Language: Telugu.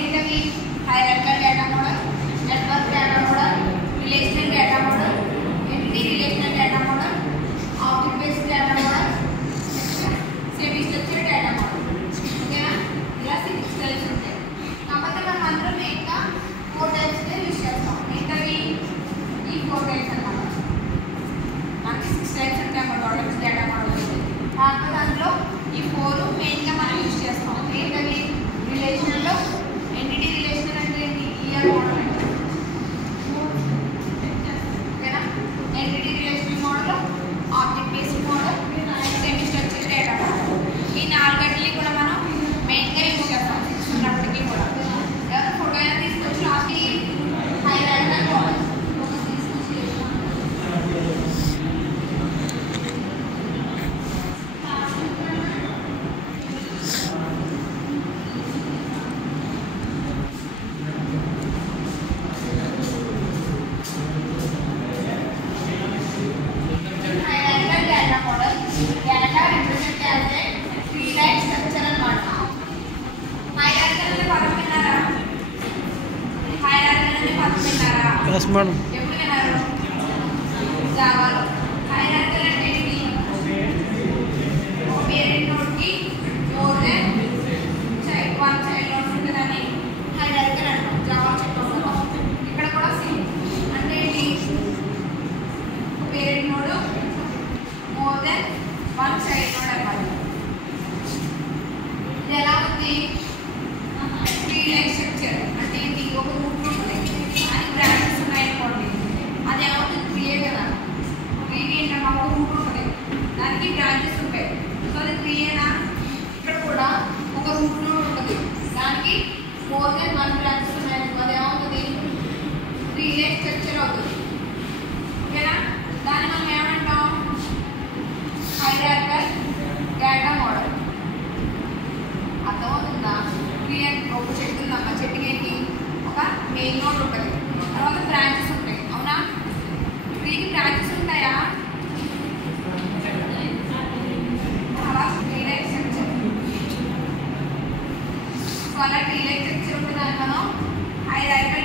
ఏంటవి hierarchical data model, network data model, relational data model, entity relational data model, object based data model, semi structured data model. ఓకేనా? ఇలా 6 టైప్స్ ఉంటాయి. కాకపోతే మనం అందరం మెయిన్గా 4 టైప్స్ యూజ్ చేస్తాం. ఏంటవి ఈ 4 టైప్స్ అన్నమాట. మనకి 6 టైప్స్ ఉంటాయి అన్నమాట డేటా మోడల్. కాకపోతే అందులో ఈ 4 మెయిన్గా మనం యూజ్ చేస్తాం. ఏంటవి రిలేషనల్లో ఎంటిటీ రిలేషన్ అంటే ఏంటి? ఈఆర్ మోడల్ అంటే. ఓకేనా? Entity relational model, object based model, semi structured data model. ఈ 4 కూడా మనం మెయిన్గా యూజ్ చేస్తాం ఉన్నప్పటికీ కూడా. ఎవరు ఫోటో అయినా తీసుకొచ్చి లాస్ట్కి హైరార్కికల్ మోడల్ మేడం ఎప్పుడు విన్నారు? జావాలో హైరార్కికల్ అంటే ఏంటి? పేరెంట్ నోడ్కి more than one child nodes ఉంటుందని హైరార్కికల్ అంటాం. జావా చెప్తాం. ఇక్కడ కూడా సేమ్. అంటే ఏంటి? Parent node more than one child node అవ్వాలి. ఇది ఎలా ఉంది? Tree like structure. అంటే ఏంటి? ఒక రూట్ ఉంటుంది, అది బ్రాంచెస్ ఉన్నాయనుకోండి, అది ఏమవుతుంది? ట్రీయే కదా. ట్రీకి ఏంటమ్మా? ఒక రూట్ ఉంటుంది, దానికి బ్రాంచెస్ ఉంటాయి. సో అది ట్రీయేనా? ఇక్కడ కూడా ఒక రూట్ నోడ్ ఉంటుంది, దానికి మోర్ దెన్ వన్ బ్రాంచెస్ ఉన్నాయనుకో, అది ఏమవుతుంది? ట్రీ లైక్ స్ట్రక్చర్ అవుతుంది. ఓకేనా? దాన్ని మనం ఏమంటాం? Hierarchical data model. అర్థమవుతుందా? ట్రీ అంటే ఒక చెట్టు ఉందమ్మా, చెట్టుకి ఏంటి? ఒక మెయిన్ నోడ్ ఉంటుంది, తర్వాత బ్రాంచెస్ ఉంటాయి. అవునా? ట్రీకి బ్రాంచెస్ ఉంటాయా? అలా ట్రీ లైక్ స్ట్రక్చర్. సో అలా ట్రీ లైక్ స్ట్రక్చర్ ఉంటుందని మనం హైరార్కికల్